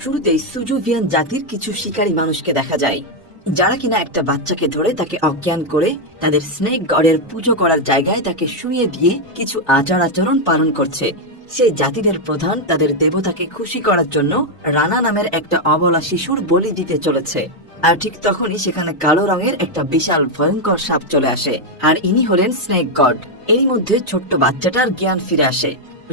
শুরুতেই সুজুভিয়ান জাতির কিছু শিকারী মানুষকে দেখা যায়, যারা কিনা একটা বাচ্চাকে ধরে তাকে অজ্ঞান করে তাদের স্নেক গডের পুজো করার জায়গায় তাকে শুইয়ে দিয়ে কিছু আচার আচরণ পালন করছে। সেই জাতিদের প্রধান তাদের দেবতাকে খুশি করার জন্য রানা নামের একটা অবলা শিশুর বলি দিতে চলেছে। আর ঠিক তখনই সেখানে কালো রঙের একটা বিশাল ভয়ঙ্কর সাপ চলে আসে, আর ইনি হলেন স্নেক গড। এরই মধ্যে ছোট্ট বাচ্চাটার জ্ঞান ফিরে আসে।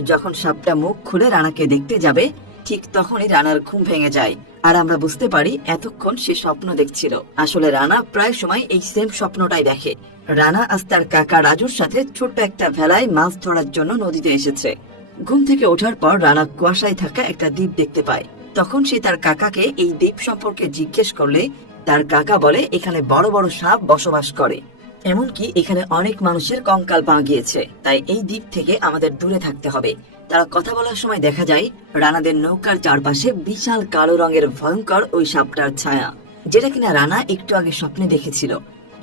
যখন সাপটা মুখ খুলে রানাকে দেখতে যাবে, ঠিক তখনই রানার ঘুম ভেঙে যায়, আর আমরা বুঝতে পারি এতক্ষণ সে স্বপ্ন দেখছিল। আসলে রানা প্রায় সময় এই সেম স্বপ্নটাই দেখে। রানা আজ তার কাকা রাজুর সাথে ছোট্ট একটা ভেলায় মাছ ধরার জন্য নদীতে এসেছে। ঘুম থেকে ওঠার পর রানা কুয়াশায় থাকা একটা দ্বীপ দেখতে পায়। তখন সে তার কাকাকে এই দ্বীপ সম্পর্কে জিজ্ঞেস করলে তার কাকা বলে এখানে বড় বড় সাপ বসবাস করে, এমনকি এখানে অনেক মানুষের কঙ্কাল পাওয়া গিয়েছে, তাই এই দ্বীপ থেকে আমাদের দূরে থাকতে হবে। তারা কথা বলার সময় দেখা যায় রানাদের নৌকার চারপাশে বিশাল কালো রঙের ভয়ঙ্কর ওই সাপটার ছায়া, যেটা কিনা রানা একটু আগে স্বপ্নে দেখেছিল।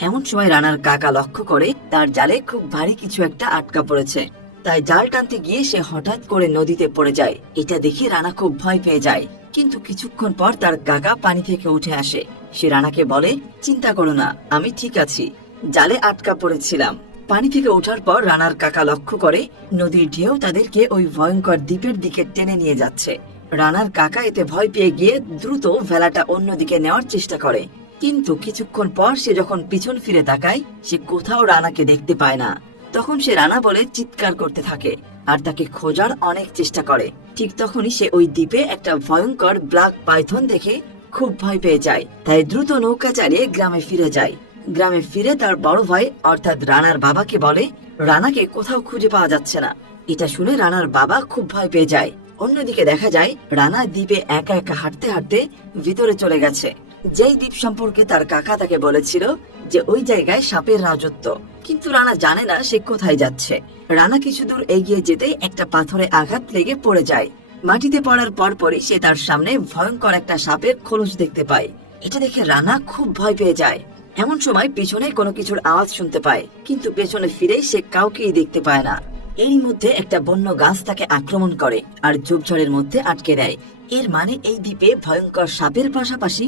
এমন সময় রানার কাকা লক্ষ্য করে তার জালে খুব ভারী কিছু একটা আটকা পড়েছে, তাই জাল টানতে গিয়ে সে হঠাৎ করে নদীতে পড়ে যায়। এটা দেখে রানা খুব ভয় পেয়ে যায়, কিন্তু কিছুক্ষণ পর তার কাকা পানি থেকে উঠে আসে। সে রানাকে বলে, চিন্তা করো না, আমি ঠিক আছি, জালে আটকা পড়েছিলাম। পানি থেকে ওঠার পর রানার কাকা লক্ষ্য করে নদীর ঢেউ তাদেরকে ওই ভয়ঙ্কর দ্বীপের দিকে টেনে নিয়ে যাচ্ছে। রানার কাকা এতে ভয় পেয়ে গিয়ে দ্রুত ভেলাটা অন্যদিকে নেওয়ার চেষ্টা করে, কিন্তু কিছুক্ষণ পর সে যখন পিছন ফিরে তাকায়, সে কোথাও রানাকে দেখতে পায় না। তখন সে রানা বলে চিৎকার করতে থাকে আর তাকে খোঁজার অনেক চেষ্টা করে। ঠিক তখনই সে ওই দ্বীপে একটা ভয়ঙ্কর ব্ল্যাক পাইথন দেখে খুব ভয় পেয়ে যায়, তাই দ্রুত নৌকা চালিয়ে গ্রামে ফিরে যায়। গ্রামে ফিরে তার বড় ভাই অর্থাৎ রানার বাবাকে বলে রানাকে কোথাও খুঁজে পাওয়া যাচ্ছে না। এটা শুনে রানার বাবা খুব ভয় পেয়ে যায়। অন্যদিকে দেখা যায় রানা দ্বীপে একা একা হাঁটতে হাঁটতে ভিতরে চলে গেছে, যেই দ্বীপ সম্পর্কে তার কাকা তাকে বলেছিল যে ওই জায়গায় সাপের রাজত্ব। কিন্তু রানা জানে না সে কোথায় যাচ্ছে। রানা কিছু দূর এগিয়ে যেতেই একটা পাথরে আঘাত লেগে পড়ে যায়। মাটিতে পড়ার পরপরই সে তার সামনে ভয়ঙ্কর একটা সাপের খোলস দেখতে পায়। এটা দেখে রানা খুব ভয় পেয়ে যায়। এমন সময় পেছনে কোনো কিছুর আওয়াজ শুনতে পায়, কিন্তু পেছনে ফিরেই সে কাউকেই দেখতে পায় না। এরই মধ্যে একটা বন্য গাছ তাকে আক্রমণ করে আর ঝোপঝাড়ের মধ্যে আটকে দেয়। এর মানে এই দ্বীপে ভয়ঙ্কর সাপের পাশাপাশি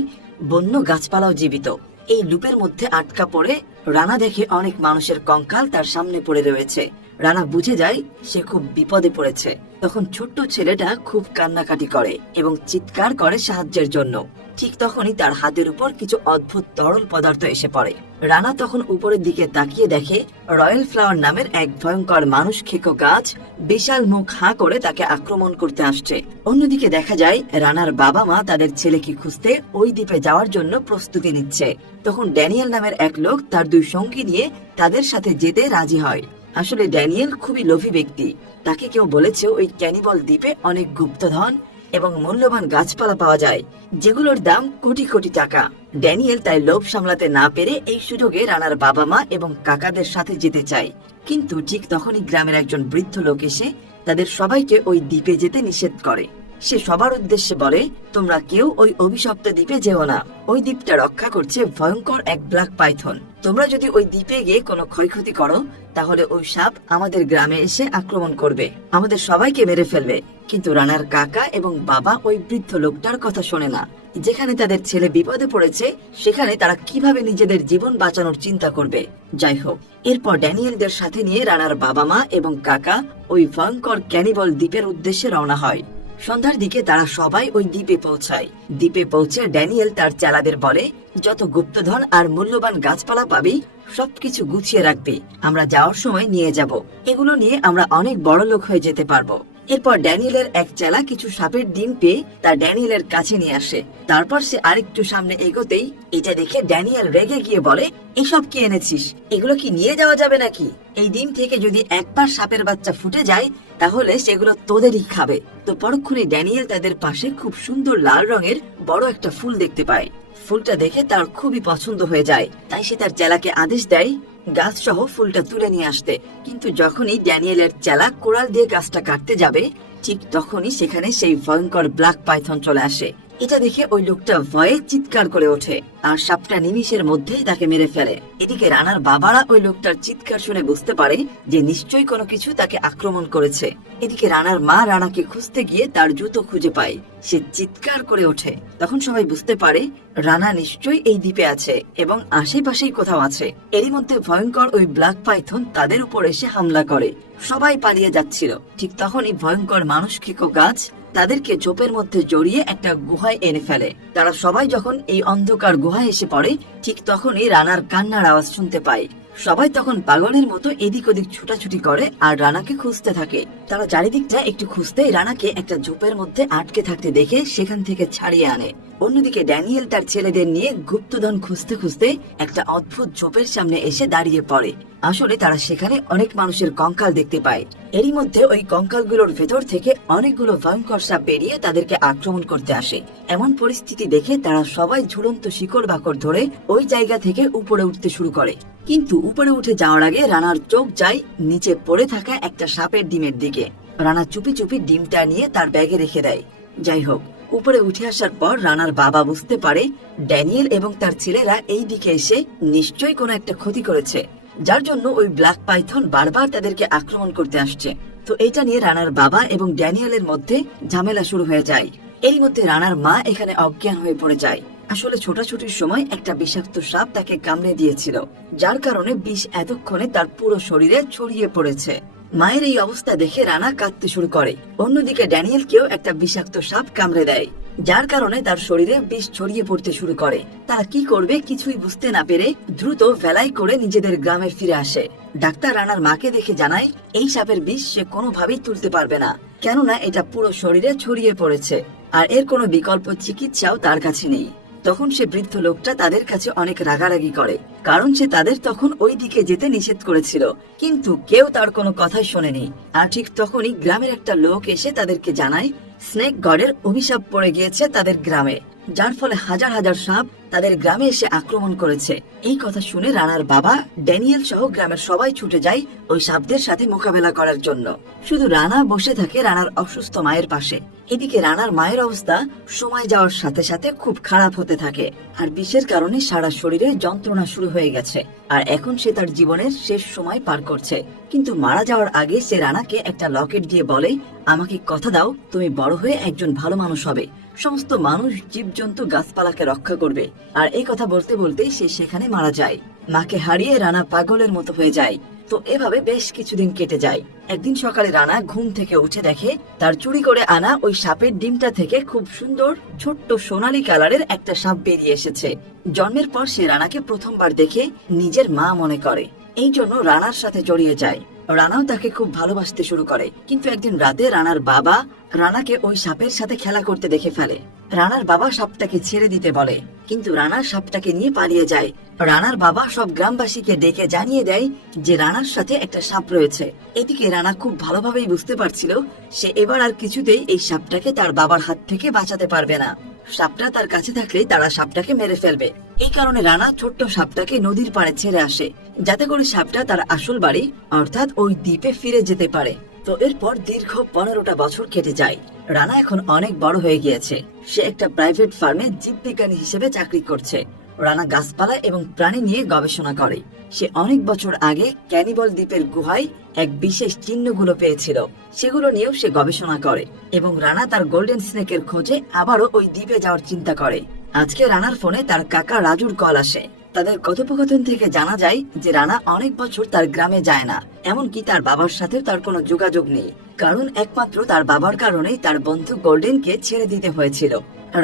বন্য গাছপালাও জীবিত। এই লুপের মধ্যে আটকা পড়ে রানা দেখে অনেক মানুষের কঙ্কাল তার সামনে পড়ে রয়েছে। রানা বুঝে যায় সে খুব বিপদে পড়েছে। তখন ছোট্ট ছেলেটা খুব কান্নাকাটি করে এবং চিৎকার করে সাহায্যের জন্য। ঠিক তখনই তার হাতের উপর কিছু অদ্ভুত তরল পদার্থ এসে পড়ে। রানা তখন উপরের দিকে তাকিয়ে দেখে রয়্যাল ফ্লাওয়ার নামের এক ভয়ঙ্কর মানুষ খেকো গাছ বিশাল মুখ হাঁ করে তাকে আক্রমণ করতে আসছে। অন্যদিকে দেখা যায় রানার বাবা মা তাদের ছেলেকে খুঁজতে ওই দ্বীপে যাওয়ার জন্য প্রস্তুতি নিচ্ছে। তখন ড্যানিয়েল নামের এক লোক তার দুই সঙ্গী নিয়ে তাদের সাথে যেতে রাজি হয়। আসলে ড্যানিয়েল খুবই লোভী ব্যক্তি। তাকে কেউ বলেছে ওই ক্যানিবল দ্বীপে অনেক গুপ্তধন এবং মূল্যবান গাছপালা পাওয়া যায়, যেগুলোর দাম কোটি কোটি টাকা। ড্যানিয়েল তাই লোভ সামলাতে না পেরে এই সুযোগে রানার বাবা মা এবং কাকাদের সাথে যেতে চায়। কিন্তু ঠিক তখনই গ্রামের একজন বৃদ্ধ লোক এসে তাদের সবাইকে ওই দ্বীপে যেতে নিষেধ করে। সে সবার উদ্দেশ্যে বলে, তোমরা কেউ ওই অভিশপ্ত দ্বীপে যেও না। ওই দ্বীপটা রক্ষা করছে ভয়ঙ্কর এক ব্ল্যাক পাইথন। তোমরা যদি ওই দ্বীপে গিয়ে কোনো ক্ষয়ক্ষতি করো, তাহলে ওই সাপ আমাদের গ্রামে এসে আক্রমণ করবে, আমাদের সবাইকে মেরে ফেলবে। কিন্তু রানার কাকা এবং বাবা ওই বৃদ্ধ লোকটার কথা শোনে না। যেখানে তাদের ছেলে বিপদে পড়েছে সেখানে তারা কিভাবে নিজেদের জীবন বাঁচানোর চিন্তা করবে। যাই হোক, এরপর ড্যানিয়েলদের সাথে নিয়ে রানার বাবা মা এবং কাকা ওই ভয়ঙ্কর ক্যানিবল দ্বীপের উদ্দেশ্যে রওনা হয়। সন্ধ্যার দিকে তারা সবাই ওই দ্বীপে পৌঁছায়। দ্বীপে পৌঁছে ড্যানিয়েল তার চেলাদের বলে, যত গুপ্তধন আর মূল্যবান গাছপালা পাবি সবকিছু গুছিয়ে রাখবে, আমরা যাওয়ার সময় নিয়ে যাব। এগুলো নিয়ে আমরা অনেক বড় লোক হয়ে যেতে পারবো। এরপর ড্যানিয়েলের এক চেলা কিছু সাপের ডিম পেয়ে তা ড্যানিয়েলের কাছে নিয়ে আসে। তারপর সে আরেকটু সামনে এগোতেই এটা দেখে ড্যানিয়েল রেগে গিয়ে বলে, এসব কি এনেছিস? এগুলো কি নিয়ে যাওয়া যাবে নাকি? এই ডিম থেকে যদি একবার সাপের বাচ্চা ফুটে যায় তাহলে সেগুলো তোদেরই খাবে। তো পরক্ষণে ড্যানিয়েল তাদের পাশে খুব সুন্দর লাল রঙের বড় একটা ফুল দেখতে পায়। ফুলটা দেখে তার খুবই পছন্দ হয়ে যায়, তাই সে তার চেলাকে আদেশ দেয় গাছ সহ ফুলটা তুলে নিয়ে আসতে। কিন্তু যখনই ড্যানিয়েলের চেলা কোড়াল দিয়ে গাছটা কাটতে যাবে, ঠিক তখনই সেখানে সেই ভয়ঙ্কর ব্ল্যাক পাইথন চলে আসে। এটা দেখে ওই লোকটা ভয়ে চিৎকার করে ওঠে আর সাপটা নিমিষের মধ্যেই তাকে মেরে ফেলে। এদিকে রানার বাবারা ওই লোকটার চিৎকার শুনে বুঝতে পারে যে নিশ্চয়ই কোনো কিছু তাকে আক্রমণ করেছে। এদিকে রানার মা রানাকে খুঁজতে গিয়ে তার জুতো খুঁজে পায়। সে চিৎকার করে ওঠে। তখন সবাই বুঝতে পারে রানা নিশ্চয়ই এই দ্বীপে আছে এবং আশেপাশেই কোথাও আছে। এরই মধ্যে ভয়ঙ্কর ওই ব্ল্যাক পাইথন তাদের উপর এসে হামলা করে। সবাই পালিয়ে যাচ্ছিল। ঠিক তখনই ভয়ঙ্কর মানুষ খেকো গাছ তাদেরকে ঝোপের মধ্যে জড়িয়ে একটা গুহায় এনে ফেলে। তারা সবাই যখন এই অন্ধকার গুহায় এসে পড়ে, ঠিক তখনই রানার কান্নার আওয়াজ শুনতে পায়। সবাই তখন পাগলের মতো এদিক ওদিক ছুটাছুটি করে আর রানাকে খুঁজতে থাকে। তারা চারিদিকটা একটু খুঁজতে রানাকে একটা ঝোপের মধ্যে আটকে থাকতে দেখে সেখান থেকে ছাড়িয়ে আনে। অন্যদিকে ড্যানিয়েল তার ছেলেদের নিয়ে গুপ্তধন খুঁজতে খুঁজতে একটা অদ্ভুত ঝোপের সামনে এসে দাঁড়িয়ে পড়ে। আসলে তারা সেখানে অনেক মানুষের কঙ্কাল দেখতে পায়। এরই মধ্যে ওই কঙ্কালগুলোর ভেতর থেকে অনেকগুলো ভয়ঙ্কর সাপ বেরিয়ে তাদেরকে আক্রমণ করতে আসে। এমন পরিস্থিতি দেখে তারা সবাই ঝুলন্ত শিকড় বাকড় ধরে ওই জায়গা থেকে উপরে উঠতে শুরু করে। কিন্তু উপরে উঠে যাওয়ার আগে রানার চোখ যায় নিচে পড়ে থাকা একটা সাপের ডিমের দিকে। রানা চুপি চুপি ডিমটা নিয়ে তার ব্যাগে রেখে দেয়। যাই হোক, উপরে উঠে আসার পর রানার বাবা বুঝতে পারে ড্যানিয়েল এবং তার ছেলেরা এই দিকে এসে নিশ্চয়ই কোনো একটা ক্ষতি করেছে, যার জন্য ওই ব্ল্যাক পাইথন বারবার তাদেরকে আক্রমণ করতে আসছে। তো এটা নিয়ে রানার বাবা এবং ড্যানিয়েলের মধ্যে ঝামেলা শুরু হয়ে যায়। এরই মধ্যে রানার মা এখানে অজ্ঞান হয়ে পড়ে যায়। আসলে ছোটাছুটির সময় একটা বিষাক্ত সাপ তাকে কামড়ে দিয়েছিল, যার কারণে বিষ এতক্ষণে তার পুরো শরীরে ছড়িয়ে পড়েছে। মায়ের এই অবস্থা দেখে রানা কাঁদতে শুরু করে। অন্যদিকে ড্যানিয়েলকেও একটা বিষাক্ত সাপ কামড়ে দেয়, যার কারণে তার শরীরে বিষ ছড়িয়ে পড়তে শুরু করে। তারা কি করবে কিছুই বুঝতে না পেরে দ্রুত ভেলাই করে নিজেদের গ্রামে ফিরে আসে। ডাক্তার রানার মাকে দেখে জানায় এই সাপের বিষ সে কোনোভাবেই তুলতে পারবে না, কেননা এটা পুরো শরীরে ছড়িয়ে পড়েছে আর এর কোনো বিকল্প চিকিৎসাও তার কাছে নেই। তখন সে বৃদ্ধ লোকটা তাদের কাছে অনেক রাগারাগি করে, কারণ সে তাদের তখন ওই দিকে যেতে নিষেধ করেছিল, কিন্তু কেউ তার কোনো কথাই শোনেনি। আর ঠিক তখনই গ্রামের একটা লোক এসে তাদেরকে জানায় স্নেক গডের অভিশাপ পড়ে গিয়েছে তাদের গ্রামে, যার ফলে হাজার হাজার সাপ তাদের গ্রামে এসে আক্রমণ করেছে। এই কথা শুনে রানার বাবা ড্যানিয়েল সহ গ্রামের সবাই ছুটে যায় ওই সাপদের সাথে মোকাবেলা করার জন্য। শুধু রানা বসে থাকে রানার অসুস্থ মায়ের পাশে। এদিকে রানার মায়ের অবস্থা সময় যাওয়ার সাথে সাথে খুব খারাপ হতে থাকে আর বিষের কারণে সারা শরীরে যন্ত্রণা শুরু হয়ে গেছে। আর এখন সে তার জীবনের শেষ সময় পার করছে। কিন্তু মারা যাওয়ার আগে সে রানাকে একটা লকেট দিয়ে বলে, আমাকে কথা দাও তুমি বড় হয়ে একজন ভালো মানুষ হবে, সমস্ত মানুষ জীবজন্তু গাছপালাকে রক্ষা করবে। আর এই কথা বলতে বলতেই সে সেখানে মারা যায়। মাকে হারিয়ে রানা পাগলের মতো হয়ে যায়। তো এভাবে বেশ কিছুদিন কেটে যায়। একদিন সকালে রানা ঘুম থেকে উঠে দেখে তার চুরি করে আনা ওই সাপের ডিমটা থেকে খুব সুন্দর ছোট্ট সোনালী কালারের একটা সাপ বেরিয়ে এসেছে। জন্মের পর সে রানাকে প্রথমবার দেখে নিজের মা মনে করে, এই জন্য রানার সাথে জড়িয়ে যায়। রানাও তাকে খুব ভালোবাসতে শুরু করে। কিন্তু একদিন রাতে রানার বাবা রানাকে ওই সাপের সাথে খেলা করতে দেখে ফেলে। রানার বাবা সাপটাকে ছেড়ে দিতে বলে, কিন্তু রানা সাপটাকে নিয়ে পালিয়ে যায়। রানার বাবা সব গ্রামবাসীকে ডেকে জানিয়ে দেয় যে রানার সাথে একটা সাপ রয়েছে। এদিকে রানা খুব ভালোভাবেই বুঝতে পারছিল সে এবার আর কিছুতেই এই সাপটাকে তার বাবার হাত থেকে বাঁচাতে পারবে না। সাপটা তার কাছে থাকলে তারা সাপটাকে মেরে ফেলবে। এই কারণে রানা ছোট্ট সাপটাকে নদীর পাড়ে ছেড়ে আসে, যাতে করে সাপটা তার আসল বাড়ি অর্থাৎ ওই দ্বীপে ফিরে যেতে পারে। তো এরপর দীর্ঘ 15টা বছর কেটে যায়। রানা এখন অনেক বড় হয়ে গিয়েছে। সে একটা প্রাইভেট ফার্মে জীববিজ্ঞানী হিসেবে চাকরি করছে। রানা গাছপালা এবং প্রাণী নিয়ে গবেষণা করে। সে অনেক বছর আগে ক্যানিবল দ্বীপের গুহায় এক বিশেষ চিহ্নগুলো পেয়েছিল, সেগুলো নিয়েও সে গবেষণা করে এবং রানা তার গোল্ডেন স্নেকের খোঁজে আবারও ওই দ্বীপে যাওয়ার চিন্তা করে। আজকে রানার ফোনে তার কাকা রাজুর কল আসে। তাদের কথোপকথন থেকে জানা যায় যে রানা অনেক বছর তার গ্রামে যায় না, এমনকি তার বাবার সাথেও তার কোনো যোগাযোগ নেই, কারণ একমাত্র তার বাবার কারণেই তার বন্ধু গোল্ডেনকে ছেড়ে দিতে হয়েছিল।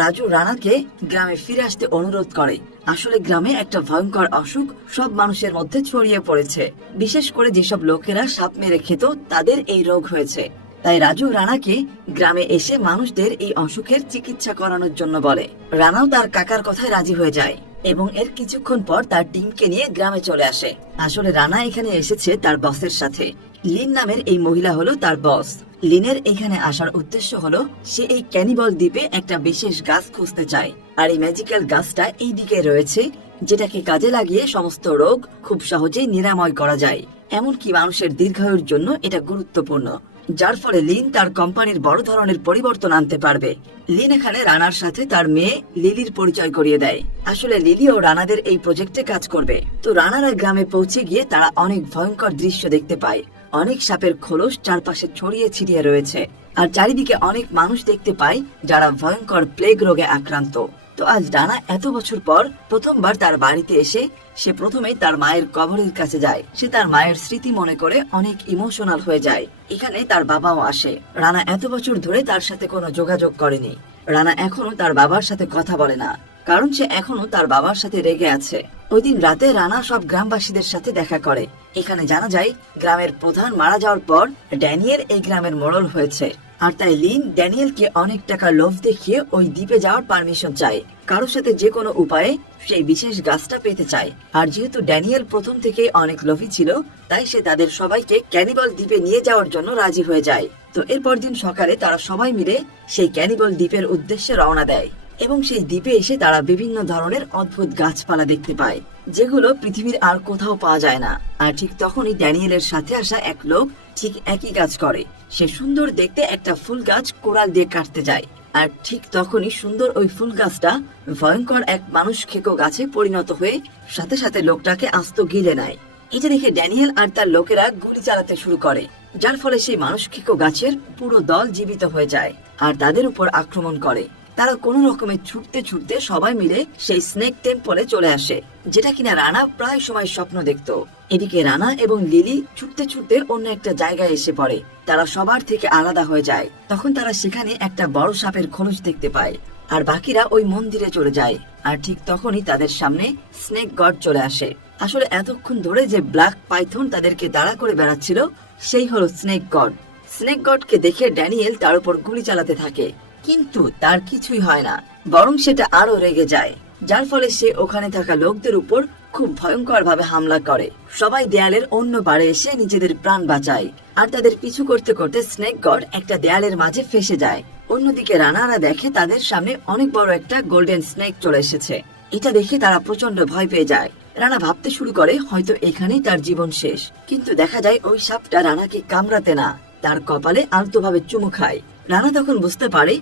রাজু রানাকে গ্রামে ফিরে আসতে অনুরোধ করে। আসলে গ্রামে একটা ভয়ঙ্কর অসুখ সব মানুষের মধ্যে ছড়িয়ে পড়েছে, বিশেষ করে যেসব লোকেরা সাপ মেরে খেত তাদের এই রোগ হয়েছে। তাই রাজু রানাকে গ্রামে এসে মানুষদের এই অসুখের চিকিৎসা করানোর জন্য বলে। রানাও তার কাকার কথায় রাজি হয়ে যায় এবং এর কিছুক্ষণ পর তার টিমকে নিয়ে গ্রামে চলে আসে। আসলে রানা এখানে এসেছে তার বসের সাথে। লিন নামের এই মহিলা হলো তার বস। লিনের এখানে আসার উদ্দেশ্য হলো সে এই ক্যানিবল দ্বীপে একটা বিশেষ গাছ খুঁজতে চায়, আর এই ম্যাজিক্যাল গাছটা এই দিকে রয়েছে, যেটাকে কাজে লাগিয়ে সমস্ত রোগ খুব সহজেই নিরাময় করা যায়। এমনকি মানুষের দীর্ঘায়ুর জন্য এটা গুরুত্বপূর্ণ। যার ফলে লিন তার কোম্পানির বড় ধরনের পরিবর্তন আনতে পারবে। লিন এখানে রানার সাথে তার মেয়ে লিলির পরিচয় করিয়ে দেয়। আসলে লিলি ও রানাদের এই প্রজেক্টে কাজ করবে। তো রানারা গ্রামে পৌঁছে গিয়ে তারা অনেক ভয়ঙ্কর দৃশ্য দেখতে পায়। অনেক সাপের খোলস চারপাশে ছড়িয়ে ছিটিয়ে রয়েছে, আর চারিদিকে অনেক মানুষ দেখতে পায় যারা ভয়ঙ্কর প্লেগ রোগে আক্রান্ত। তো আজ রানা এত বছর পর প্রথমবার তার বাড়িতে এসে সে প্রথমেই তার মায়ের কবরের কাছে যায়। সে তার মায়ের স্মৃতি মনে করে অনেক ইমোশনাল হয়ে যায়। এখানে তার বাবাও আসে। রানা এত বছর ধরে তার সাথে কোনো যোগাযোগ করেনি। রানা এখনো তার বাবার সাথে কথা বলে না, কারণ সে এখনো তার বাবার সাথে রেগে আছে। ওই দিন রাতে রানা সব গ্রামবাসীদের সাথে দেখা করে। এখানে জানা যায় গ্রামের প্রধান মারা যাওয়ার পর ড্যানিয়েল এই গ্রামের মোড়ল হয়েছে। আর তাই লিন ড্যানিয়েলকে অনেক টাকার লোভ দেখিয়ে ওই দ্বীপে যাওয়ার পারমিশন চায়। কারোর সাথে যে কোনো উপায়ে সেই বিশেষ গাছটা পেতে চায়। আর যেহেতু ড্যানিয়েল প্রথম থেকেই অনেক লোভী ছিল, তাই সে তাদের সবাইকে ক্যানিবল দ্বীপে নিয়ে যাওয়ার জন্য রাজি হয়ে যায়। তো এরপর দিন সকালে তারা সবাই মিলে সেই ক্যানিবল দ্বীপের উদ্দেশ্যে রওনা দেয়, এবং সেই দ্বীপে এসে তারা বিভিন্ন ধরনের অদ্ভুত গাছপালা দেখতে পায়, যেগুলো পৃথিবীর আর কোথাও পাওয়া যায় না। আর ঠিক তখনই ড্যানিয়েলের সাথে আসা এক লোক ঠিক একই কাজ করে। সে সুন্দর দেখতে একটা ফুল গাছ কোড়াল দিয়ে কাটতে যায়, আর ঠিক তখনই সুন্দর ওই ফুল গাছটা ভয়ঙ্কর এক মানুষ খেকো গাছে পরিণত হয়ে সাথে সাথে লোকটাকে আস্ত গিলে নেয়। এটা দেখে ড্যানিয়েল আর তার লোকেরা গুলি চালাতে শুরু করে, যার ফলে সেই মানুষ খেকো গাছের পুরো দল জীবিত হয়ে যায় আর তাদের উপর আক্রমণ করে। তারা কোনো রকমে ছুটতে ছুটতে সবাই মিলে সেই স্নেক টেম্পলে চলে আসে, যেটা কিনা রানা প্রায় সময় স্বপ্ন দেখত। এদিকে রানা এবং লিলি ছুটতে ছুটতে অন্য একটা জায়গায় এসে পড়ে। তারা সবার থেকে আলাদা হয়ে যায়। তখন তারা সেখানে একটা বড় সাপের খোলস দেখতে পায়, আর বাকিরা ওই মন্দিরে চলে যায়। আর ঠিক তখনই তাদের সামনে স্নেক গড চলে আসে। আসলে এতক্ষণ ধরে যে ব্ল্যাক পাইথন তাদেরকে তাড়া করে বেড়াচ্ছিল, সেই হলো স্নেক গড। স্নেক গডকে দেখে ড্যানিয়েল তার উপর গুলি চালাতে থাকে, কিন্তু তার কিছুই হয় না, বরং সেটা আরো রেগে যায়, যার ফলে সে ওখানে থাকা লোকদের উপর খুব ভয়ঙ্কর ভাবে হামলা করে। সবাই দেয়ালের অন্য পারে এসে নিজেদের প্রাণ বাঁচায়, আর তাদের পিছু করতে করতে স্নেক গড একটা দেয়ালের মাঝে ফেসে যায়। অন্যদিকে রানারা দেখে তাদের সামনে অনেক বড় একটা গোল্ডেন স্নেক চলে এসেছে। এটা দেখে তারা প্রচন্ড ভয় পেয়ে যায়। রানা ভাবতে শুরু করে হয়তো এখানেই তার জীবন শেষ, কিন্তু দেখা যায় ওই সাপটা রানাকে কামড়াতে না, তার কপালে আলতোভাবে চুমু খায়। রানা তখন বুঝতে পারে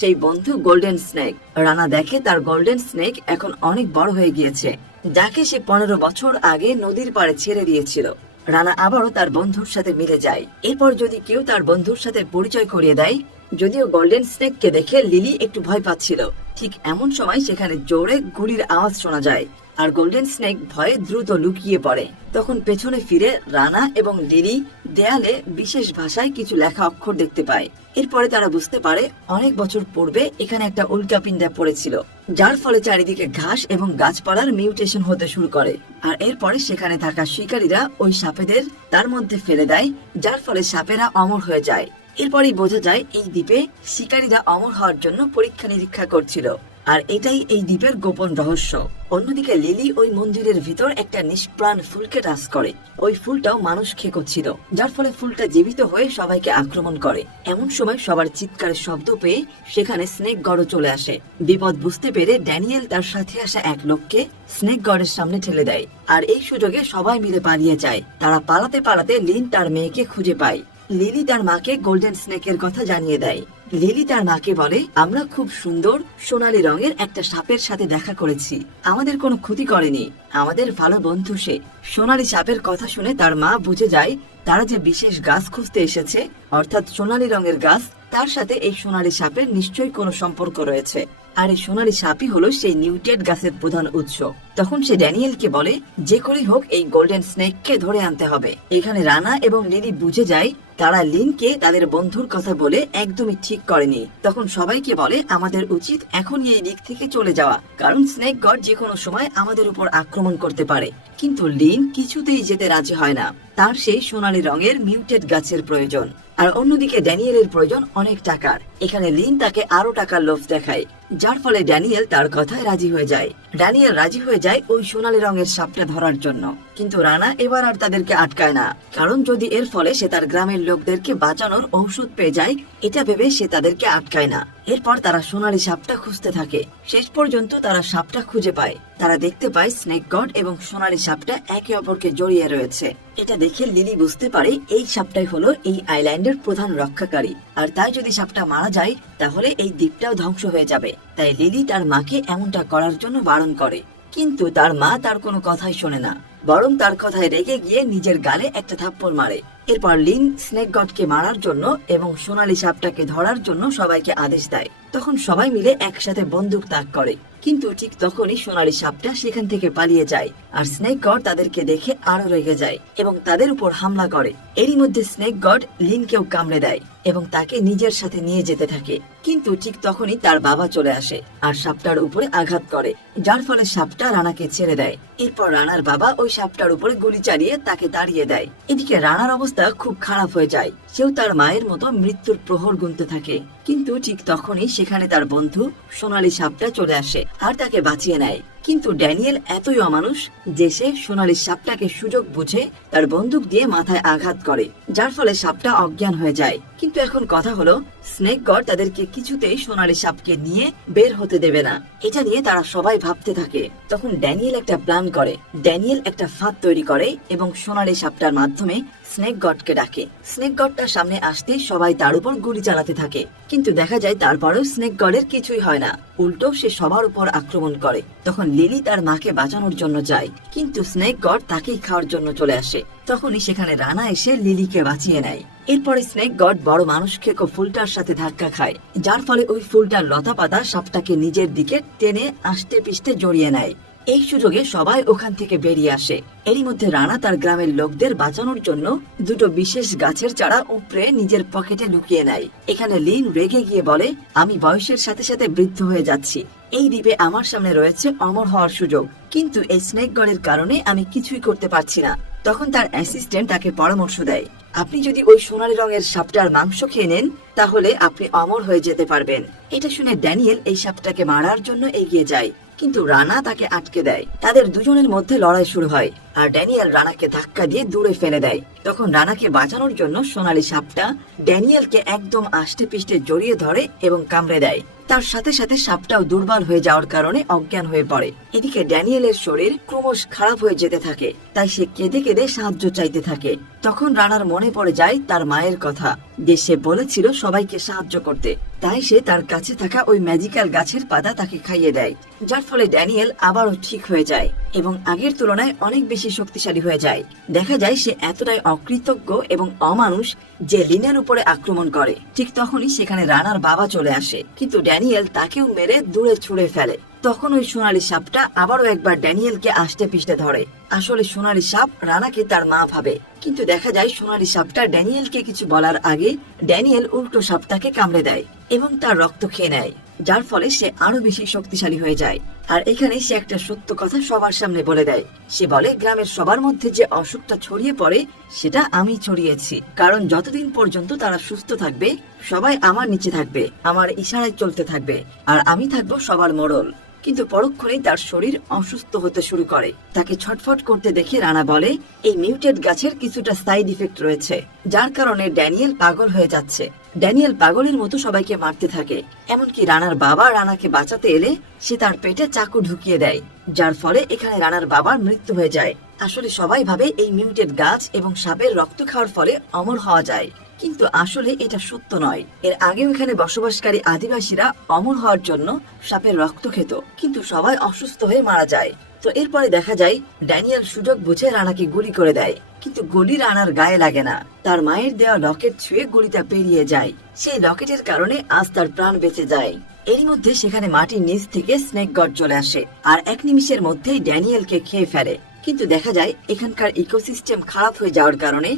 সেই বন্ধু গোল্ডেন স্নেক। রানা দেখে তার গোল্ডেন স্নেক এখন অনেক বড় হয়ে গিয়েছে, যাকে সে 15 বছর আগে নদীর পাড়ে ছেড়ে দিয়েছিল। রানা আবারও তার বন্ধুর সাথে মিলে যায়। এরপর যদি কেউ তার বন্ধুর সাথে পরিচয় করিয়ে দেয়। যদিও গোল্ডেন স্নেককে দেখে লিলি একটু ভয় পাচ্ছিল, ঠিক এমন সময় সেখানে জোরে গুলির আওয়াজ শোনা যায়, আর গোল্ডেন স্নেক ভয়ে দ্রুত লুকিয়ে পড়ে। তখন পেছনে ফিরে রানা এবং লিলি দেয়ালে বিশেষ ভাষায় কিছু লেখা অক্ষর দেখতে পায়। এরপরে তারা বুঝতে পারে অনেক বছর পূর্বে এখানে একটা উল্কাপিন্ডা পড়েছিল, যার ফলে চারিদিকে ঘাস এবং গাছপালার মিউটেশন হতে শুরু করে। আর এরপরে সেখানে থাকা শিকারীরা ওই সাপেদের তার মধ্যে ফেলে দেয়, যার ফলে সাপেরা অমর হয়ে যায়। এরপরই বোঝা যায় এই দ্বীপে শিকারীরা অমর হওয়ার জন্য পরীক্ষা নিরীক্ষা করছিল, আর এটাই এই দ্বীপের গোপন রহস্য। অন্যদিকে লিলি ওই মন্দিরের ভিতর একটা নিষ্প্রাণ ফুলকে টাচ করে। ওই ফুলটাও মানুষ খেকো ছিল, যার ফলে ফুলটা জীবিত হয়ে সবাইকে আক্রমণ করে। এমন সময় সবার চিৎকারের শব্দ পেয়ে সেখানে স্নেক গড়ও চলে আসে। বিপদ বুঝতে পেরে ড্যানিয়েল তার সাথে আসা এক লোককে স্নেক গড়ের সামনে ঠেলে দেয়, আর এই সুযোগে সবাই মিলে পালিয়ে যায়। তারা পালাতে পালাতে লিন তার মেয়েকে খুঁজে পায়। লিলি তার মাকে গোল্ডেন স্নেকের কথা জানিয়ে দেয়। লিলি তার মাকে বলে, আমরা খুব সুন্দর সোনালী রঙের একটা সাপের সাথে দেখা করেছি, আমাদের কোনো ক্ষতি করেনি, আমাদের ভালো বন্ধু সে। সোনালী সাপের কথা শুনে তার মা বুঝে যায় তারা যে বিশেষ গাছ খুঁজতে এসেছে, অর্থাৎ সোনালী রঙের গাছ, তার সাথে এই সোনালী সাপের নিশ্চয়ই কোনো সম্পর্ক রয়েছে। আর এই সোনালী সাপই হলো সেই নিউটেড গাছের প্রধান উৎস। তখন সে ড্যানিয়েলকে বলে, যে করেই হোক এই গোল্ডেন স্নেককে ধরে আনতে হবে। এখানে রানা এবং লিলি বুঝে যায় তারা লিনকে তাদের বন্ধুর কথা বলে একদমই ঠিক করেনি। তখন সবাইকে বলে আমাদের উচিত এখনই এই দিক থেকে চলে যাওয়া, কারণ স্নেক গড যে কোনো সময় আমাদের উপর আক্রমণ করতে পারে। কিন্তু লিন কিছুতেই যেতে রাজি হয় না, তার সেই সোনালী রঙের মিউটেড গাছের প্রয়োজন। আর অন্যদিকে ড্যানিয়েলের প্রয়োজন অনেক টাকার। এখানে লিন তাকে আরো টাকার লোভ দেখায়, যার ফলে ড্যানিয়েল তার কথায় রাজি হয়ে যায়। ড্যানিয়েল রাজি হয়ে যায় ওই সোনালী রঙের সাপটা ধরার জন্য, কিন্তু রানা এবার আর তাদেরকে আটকায় না, কারণ যদি এর ফলে সে তার গ্রামের লোকদেরকে বাঁচানোর ঔষধ পেয়ে যায়, এটা ভেবে সে তাদেরকে আটকায় না। এরপর তারা সোনালী সাপটা খুঁজতে থাকে। শেষ পর্যন্ত তারা সাপটা খুঁজে পায়। তারা দেখতে পায় স্নেক গড এবং সোনালী সাপটা একে অপরকে জড়িয়ে রয়েছে। এটা দেখে লিলি বুঝতে পারে এই সাপটাই হলো এই আইল্যান্ডের প্রধান রক্ষাকারী, আর তাই যদি সাপটা মারা যায় তাহলে এই দ্বীপটাও ধ্বংস হয়ে যাবে। তাই লিলি তার মাকে এমনটা করার জন্য বারণ করে, কিন্তু তার মা তার কোনো কথাই শোনে না, বরং তার কথায় রেগে গিয়ে নিজের গালে একটা থাপ্পড় মারে। এরপর লিন স্নেক গডকে মারার জন্য এবং সোনালী সাপটাকে ধরার জন্য সবাইকে আদেশ দেয়। তখন সবাই মিলে একসাথে বন্দুক তাক করে, কিন্তু ঠিক তখনই সোনালী সাপটা সেখান থেকে পালিয়ে যায়। আর স্নেক গড তাদেরকে দেখে আরো রেগে যায় এবং তাদের উপর হামলা করে। এরই মধ্যে স্নেক গড লিনকেও কামড়ে দেয় এবং তাকে নিজের সাথে নিয়ে যেতে থাকে। কিন্তু ঠিক তখনই তার বাবা চলে আসে আর সাপটার উপরে আঘাত করে, যার ফলে সাপটা রানাকে ছেড়ে দেয়। এরপর রানার বাবা ওই সাপটার উপরে গুলি চালিয়ে তাকে তাড়িয়ে দেয়। এদিকে রানার অবস্থা খুব খারাপ হয়ে যায়, সেও তার মায়ের মতো মৃত্যুর প্রহর গুনতে থাকে। কিন্তু ঠিক তখনই সেখানে তার বন্ধু সোনালী সাপটা চলে আসে আর তাকে বাঁচিয়ে নেয়। কিন্তু ড্যানিয়েল এতই অমানুষ যে সে সোনালী সাপটাকে সুযোগ বুঝে তার বন্দুক দিয়ে মাথায় আঘাত করে, যার ফলে সাপটা অজ্ঞান হয়ে যায়। কিন্তু এখন কথা হলো, স্নেক গড তাদেরকে কিছুতেই সোনালী সাপকে নিয়ে বের হতে দেবে না। এটা নিয়ে তারা সবাই ভাবতে থাকে। তখন ড্যানিয়েল একটা প্ল্যান করে। ড্যানিয়েল একটা ফাঁদ তৈরি করে এবং সোনালী সাপটার মাধ্যমে স্নেক গডকে ডাকে। স্নেক গডটার সামনে আসতে সবাই তার উপর গুলি চালাতে থাকে, কিন্তু দেখা যায় তারপরেও স্নেক গডের কিছুই হয় না, উল্টো সে সবার উপর আক্রমণ করে। তখন লিলি তার মাকে বাঁচানোর জন্য যায়, কিন্তু স্নেক গড তাকেই খাওয়ার জন্য চলে আসে। তখনই সেখানে রানা এসে লিলিকে বাঁচিয়ে নেয়। এরপরে স্নেক গড বড় মানুষ খেকো ফুলটার সাথে ধাক্কা খায়, যার ফলে ওই ফুলটার লতা পাতা সাপটাকে নিজের দিকে টেনে আষ্টে পিষ্টে জড়িয়ে নেয়। এই সুযোগে সবাই ওখান থেকে বেরিয়ে আসে। এরই মধ্যে রানা তার গ্রামের লোকদের বাঁচানোর জন্য দুটো বিশেষ গাছের চারা উপড়ে নিজের পকেটে লুকিয়ে নেয়। এখানে লিন রেগে গিয়ে বলে, আমি বয়সের সাথে সাথে বৃদ্ধ হয়ে যাচ্ছি, এই দ্বীপে আমার সামনে রয়েছে অমর হওয়ার সুযোগ, কিন্তু এই স্নেক গডের কারণে আমি কিছুই করতে পারছি না। তখন তার অ্যাসিস্ট্যান্ট তাকে পরামর্শ দেয়, আপনি যদি ওই সোনালী রঙের সাপটার মাংস খেয়ে নেন তাহলে আপনি অমর হয়ে যেতে পারবেন। এটা শুনে ড্যানিয়েল এই সাপটাকে মারার জন্য এগিয়ে যায়, কিন্তু রানা তাকে আটকে দেয়। তাদের দুজনের মধ্যে লড়াই শুরু হয় আর ড্যানিয়েল রানাকে ধাক্কা দিয়ে দূরে ফেলে দেয়। তখন রানাকে বাঁচানোর জন্য সোনালী সাপটা ড্যানিয়েলকে একদম আষ্টে পিষ্টে জড়িয়ে ধরে এবং কামড়ে দেয়। তার সাথে সাথে সাপটাও দুর্বল হয়ে যাওয়ার কারণে অজ্ঞান হয়ে পড়ে। এদিকে ড্যানিয়েলের শরীর ক্রমশ খারাপ হয়ে যেতে থাকে, তাই সে কেঁদে কেঁদে সাহায্য চাইতে থাকে। তখন রানার মনে পড়ে যায় তার মায়ের কথা, যে সে বলেছিল সবাইকে সাহায্য করতে। তাই সে তার কাছে থাকা ওই ম্যাজিক্যাল গাছের পাতা তাকে খাইয়ে দেয়, যার ফলে ড্যানিয়েল আবারও ঠিক হয়ে যায় এবং আগের তুলনায় অনেক বেশি শক্তিশালী হয়ে যায়। দেখা যায় সে এতটাই অকৃতজ্ঞ এবং অমানুষ যে লিনের উপরে আক্রমণ করে। ঠিক তখনই সেখানে রানার বাবা চলে আসে, কিন্তু ড্যানিয়েল তাকেও মেরে দূরে ছুঁড়ে ফেলে। তখন ওই সোনালী সাপটা আবারও একবার ড্যানিয়েলকে আষ্টে পিষ্টে ধরে। আসলে সোনালী সাপ রানাকে তার মা ভাবে, কিন্তু দেখা যায় সোনালী সাপটা ড্যানিয়েলকে কিছু বলার আগে ড্যানিয়েল উল্টো সাপটাকে কামড়ে দেয় এবং তার রক্ত খেয়ে নেয়, যার ফলে সে আরো বেশি শক্তিশালী হয়ে যায়। আর এখানে সে একটা সত্য কথা সবার সামনে বলে দেয়। সে বলে, গ্রামের সবার মধ্যে যে অসুখটা ছড়িয়ে পড়ে সেটা আমি ছড়িয়েছি, কারণ যতদিন পর্যন্ত তারা সুস্থ থাকবে সবাই আমার নিচে থাকবে, আমার ইশারায় চলতে থাকবে, আর আমি থাকবো সবার মোড়ল। কিন্তু পরক্ষণেই তার শরীর অসুস্থ হতে শুরু করে। তাকে ছটফট করতে দেখে রানা বলে, এই মিউটেড গাছের কিছুটা সাইড ইফেক্ট রয়েছে, যার কারণে ড্যানিয়েল পাগল হয়ে যাচ্ছে। ড্যানিয়েল পাগলের মতো সবাইকে মারতে থাকে, এমনকি রানার বাবা রানাকে বাঁচাতে এলে সে তার পেটে চাকু ঢুকিয়ে দেয়, যার ফলে এখানে রানার বাবার মৃত্যু হয়ে যায়। আসলে সবাই ভাবে এই মিউটেড গাছ এবং সাপের রক্ত খাওয়ার ফলে অমর হওয়া যায়, কিন্তু আসলে এটা সত্য নয়। এর আগেও এখানে বসবাসকারী আদিবাসীরা অমর হওয়ার জন্য সাপের রক্ত খেত, কিন্তু সবাই অসুস্থ হয়ে মারা যায়। তো এরপরে দেখা যায় ড্যানিয়েল সুযোগ বুঝে রানাকে গুলি করে দেয়, কিন্তু গুলি রানার গায়ে লাগে না। তার মায়ের দেওয়া লকেট ছুঁয়ে গুলিটা পেরিয়ে যায়। সেই লকেটের কারণে আজ তার প্রাণ বেঁচে যায়। এরই মধ্যে সেখানে মাটির নিচ থেকে স্নেক গড চলে আসে আর এক নিমিষের মধ্যেই ড্যানিয়েলকে খেয়ে ফেলে। কিন্তু দেখা যায় এখানকার ইকোসিস্টেম খারাপ হয়ে যাওয়ার কারণে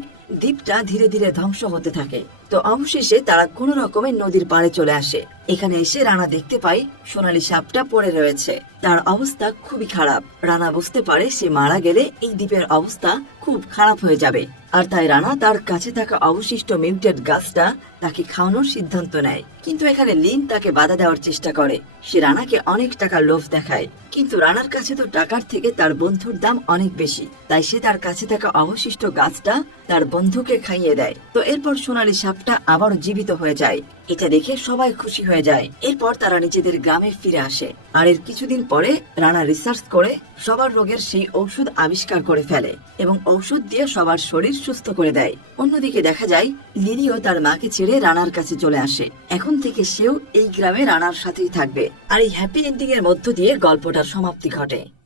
দ্বীপটা ধীরে ধীরে ধ্বংস হতে থাকে। তো অবশেষে তারা কোনো রকমে নদীর পাড়ে চলে আসে। এখানে এসে রানা দেখতে পায় সোনালী সাপটা পড়ে রয়েছে, তার অবস্থা খুবই খারাপ। রানা বুঝতে পারে সে মারা গেলে এই দ্বীপের অবস্থা খুব খারাপ হয়ে যাবে, আর তাই রানা তার কাছে থাকা অবশিষ্ট মিউটেড গাছটা তাকে খাওয়ানোর সিদ্ধান্ত নেয়। কিন্তু এখানে লিন তাকে বাধা দেওয়ার চেষ্টা করে। সে রানাকে অনেক টাকার লোভ দেখায়, কিন্তু রানার কাছে তো টাকার থেকে তার বন্ধুর দাম অনেক বেশি, তাই সে তার কাছে থাকা অবশিষ্ট গাছটা তার বন্ধুকে খাইয়ে দেয়। তো এরপর সোনালী সাপটা সাপটা আবার জীবিত হয়ে যায়। এটা দেখে সবাই খুশি হয়ে যায়। এরপর তারা নিজেদের গ্রামে ফিরে আসে। আর এর কিছুদিন পরে রানা রিসার্চ করে সবার রোগের সেই ঔষধ আবিষ্কার করে ফেলে এবং ঔষধ দিয়ে সবার শরীর সুস্থ করে দেয়। অন্যদিকে দেখা যায় লিলিও তার মাকে ছেড়ে রানার কাছে চলে আসে। এখন থেকে সেও এই গ্রামে রানার সাথেই থাকবে। আর এই হ্যাপি এন্ডিং এর মধ্য দিয়ে গল্পটার সমাপ্তি ঘটে।